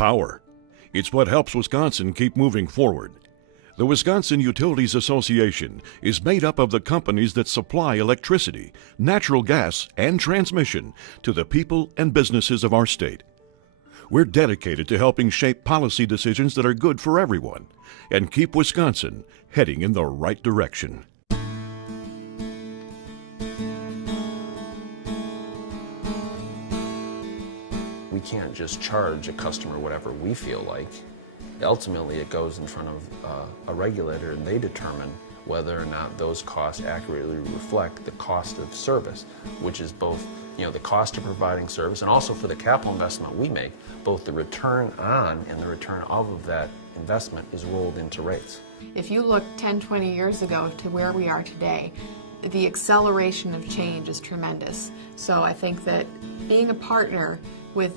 Power. It's what helps Wisconsin keep moving forward. The Wisconsin Utilities Association is made up of the companies that supply electricity, natural gas, and transmission to the people and businesses of our state. We're dedicated to helping shape policy decisions that are good for everyone and keep Wisconsin heading in the right direction. We can't just charge a customer whatever we feel like. Ultimately, it goes in front of a regulator, and they determine whether or not those costs accurately reflect the cost of service, which is both, the cost of providing service, and also for the capital investment we make, both the return on and the return of that investment is rolled into rates. If you look 10, 20 years ago to where we are today, the acceleration of change is tremendous. So I think that being a partner with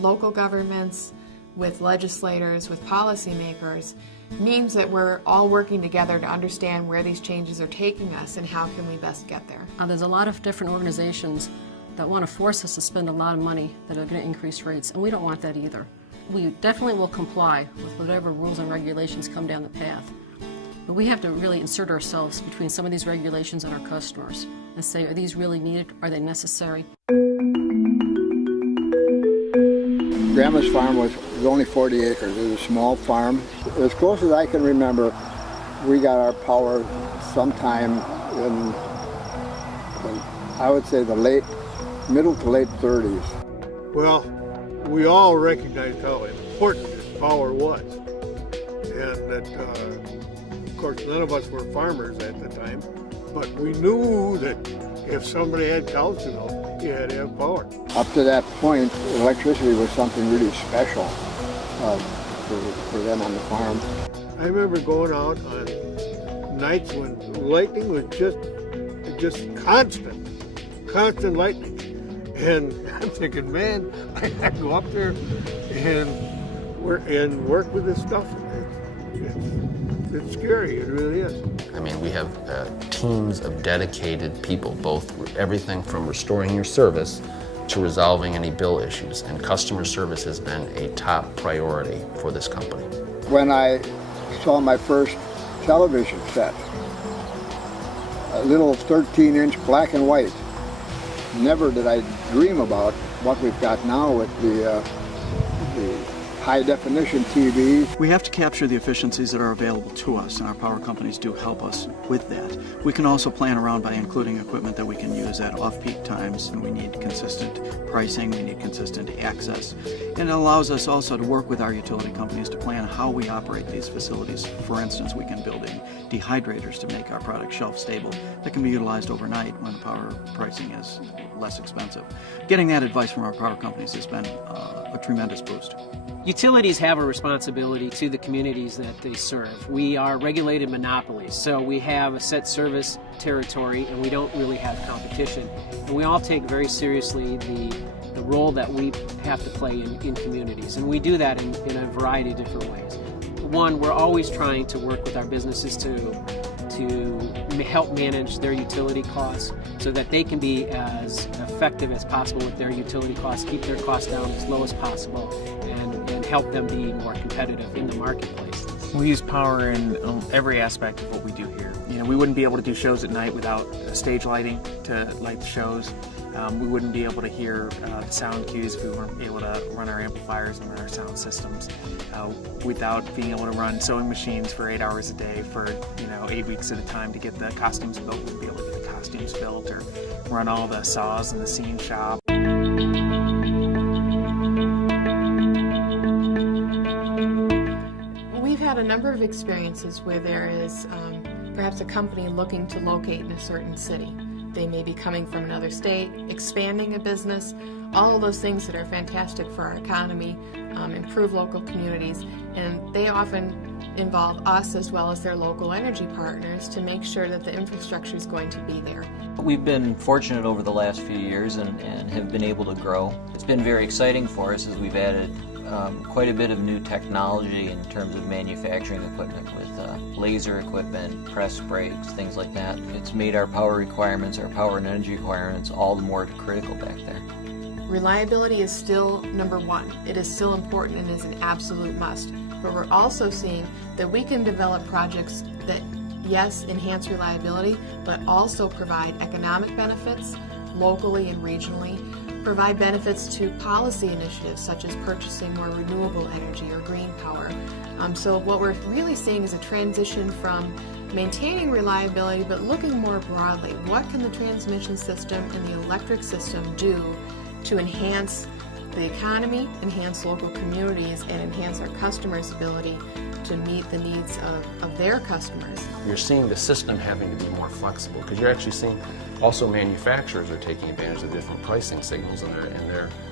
local governments, with legislators, with policymakers, means that we're all working together to understand where these changes are taking us and how can we best get there. There's a lot of different organizations that want to force us to spend a lot of money that are going to increase rates, and we don't want that either. We definitely will comply with whatever rules and regulations come down the path. But we have to really insert ourselves between some of these regulations and our customers and say, are these really needed? Are they necessary? Grandma's farm was only 40 acres. It was a small farm. As close as I can remember, we got our power sometime in, I would say, the middle to late 30s. Well, we all recognized how important this power was. And that, of course, none of us were farmers at the time, but we knew that if somebody had cows to milk, you had to have power. Up to that point, electricity was something really special for them on the farm. I remember going out on nights when lightning was just constant lightning. And I'm thinking, man, I gotta go up there and work with this stuff. It's scary, it really is. I mean, we have teams of dedicated people, both everything from restoring your service to resolving any bill issues, and customer service has been a top priority for this company. When I saw my first television set, a little 13-inch black and white, never did I dream about what we've got now with the high-definition TV. We have to capture the efficiencies that are available to us, and our power companies do help us with that. We can also plan around by including equipment that we can use at off-peak times, and we need consistent pricing, we need consistent access. And it allows us also to work with our utility companies to plan how we operate these facilities. For instance, we can build in dehydrators to make our product shelf stable that can be utilized overnight when the power pricing is less expensive. Getting that advice from our power companies has been a tremendous boost. Utilities have a responsibility to the communities that they serve. We are regulated monopolies, so we have a set service territory and we don't really have competition. And we all take very seriously the role that we have to play in communities, and we do that in a variety of different ways. One, we're always trying to work with our businesses to help manage their utility costs so that they can be as effective as possible with their utility costs, keep their costs down as low as possible, and help them be more competitive in the marketplace. We use power in every aspect of what we do here. We wouldn't be able to do shows at night without stage lighting to light the shows. We wouldn't be able to hear the sound cues if we weren't able to run our amplifiers and run our sound systems without being able to run sewing machines for 8 hours a day for 8 weeks at a time to get the costumes built. We'd be able to get the costumes built or run all the saws in the scene shop. We've had a number of experiences where there is perhaps a company looking to locate in a certain city. They may be coming from another state, expanding a business, all of those things that are fantastic for our economy, improve local communities, and they often involve us as well as their local energy partners to make sure that the infrastructure is going to be there. We've been fortunate over the last few years and have been able to grow. It's been very exciting for us as we've added quite a bit of new technology in terms of manufacturing equipment with laser equipment, press brakes, things like that. It's made our power requirements, our power and energy requirements all the more critical back there. Reliability is still number one. It is still important and is an absolute must. But we're also seeing that we can develop projects that, yes, enhance reliability, but also provide economic benefits locally and regionally, provide benefits to policy initiatives such as purchasing more renewable energy or green power. So what we're really seeing is a transition from maintaining reliability but looking more broadly. What can the transmission system and the electric system do to enhance the economy, enhance local communities, and enhance our customers' ability to meet the needs of their customers? You're seeing the system having to be more flexible because you're actually seeing also manufacturers are taking advantage of different pricing signals, and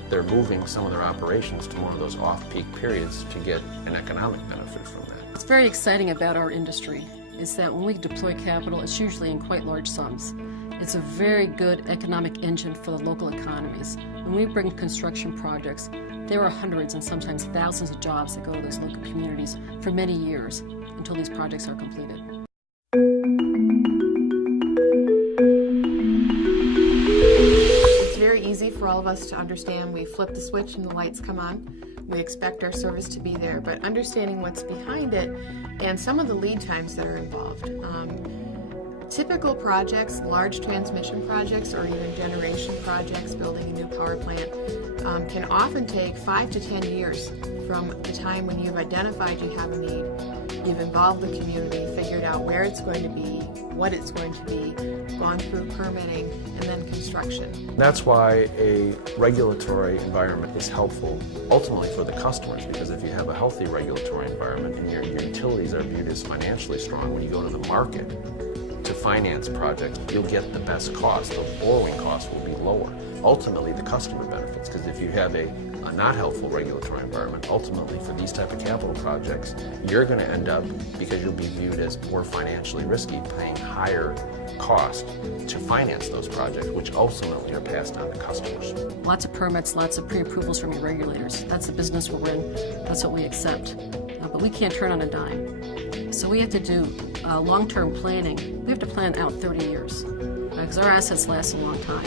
they're moving some of their operations to more of those off-peak periods to get an economic benefit from that. What's very exciting about our industry is that when we deploy capital, it's usually in quite large sums. It's a very good economic engine for the local economies. When we bring construction projects, there are hundreds and sometimes thousands of jobs that go to those local communities for many years until these projects are completed. It's very easy for all of us to understand. We flip the switch and the lights come on. We expect our service to be there, but understanding what's behind it and some of the lead times that are involved. Typical projects, large transmission projects or even generation projects, building a new power plant, can often take 5 to 10 years from the time when you've identified you have a need, you've involved the community, figured out where it's going to be, what it's going to be, gone through permitting, and then construction. That's why a regulatory environment is helpful ultimately for the customers, because if you have a healthy regulatory environment and your utilities are viewed as financially strong, when you go to the market to finance projects, you'll get the best cost. The borrowing cost will be lower. Ultimately, the customer benefits, because if you have a not helpful regulatory environment, ultimately for these type of capital projects, you're going to end up, because you'll be viewed as more financially risky, paying higher cost to finance those projects, which ultimately are passed on to customers. Lots of permits, lots of pre-approvals from your regulators. That's the business we're in. That's what we accept. But we can't turn on a dime. So we have to do long-term planning. We have to plan out 30 years because our assets last a long time.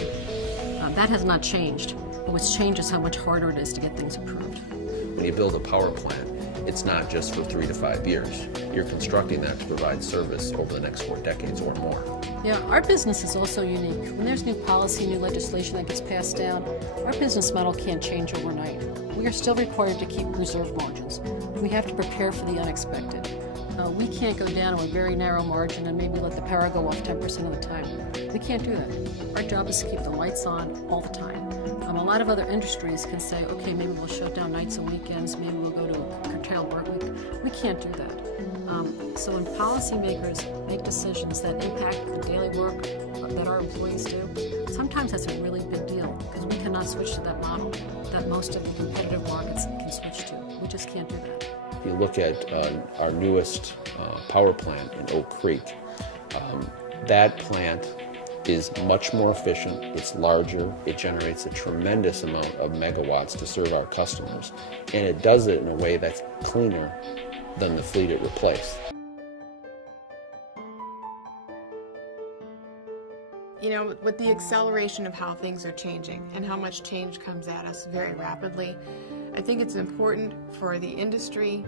That has not changed. But what's changed is how much harder it is to get things approved. When you build a power plant, it's not just for 3 to 5 years. You're constructing that to provide service over the next 4 decades or more. Yeah, our business is also unique. When there's new policy, new legislation that gets passed down, our business model can't change overnight. We are still required to keep reserve margins. We have to prepare for the unexpected. We can't go down to a very narrow margin and maybe let the power go off 10% of the time. We can't do that. Our job is to keep the lights on all the time. A lot of other industries can say, okay, maybe we'll shut down nights and weekends, maybe we'll go to a curtailed work week. We can't do that. So when policymakers make decisions that impact the daily work that our employees do, sometimes that's a really big deal because we cannot switch to that model that most of the competitive markets can switch to. We just can't do that. If you look at our newest power plant in Oak Creek, that plant is much more efficient, it's larger, it generates a tremendous amount of megawatts to serve our customers, and it does it in a way that's cleaner than the fleet it replaced. You know, with the acceleration of how things are changing and how much change comes at us very rapidly, I think it's important for the industry,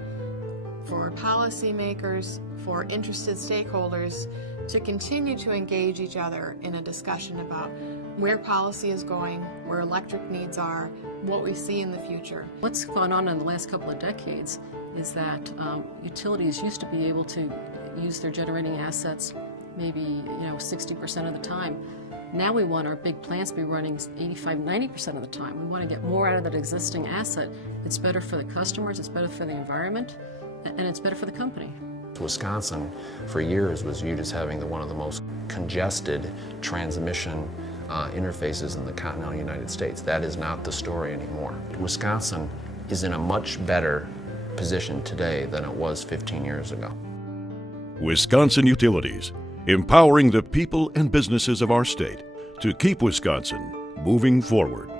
for policymakers, for interested stakeholders to continue to engage each other in a discussion about where policy is going, where electric needs are, what we see in the future. What's gone on in the last couple of decades is that utilities used to be able to use their generating assets maybe 60% of the time. Now we want our big plants to be running 85-90% of the time. We want to get more out of that existing asset. It's better for the customers, it's better for the environment, and it's better for the company. Wisconsin, for years, was viewed as having one of the most congested transmission interfaces in the continental United States. That is not the story anymore. Wisconsin is in a much better position today than it was 15 years ago. Wisconsin Utilities, empowering the people and businesses of our state to keep Wisconsin moving forward.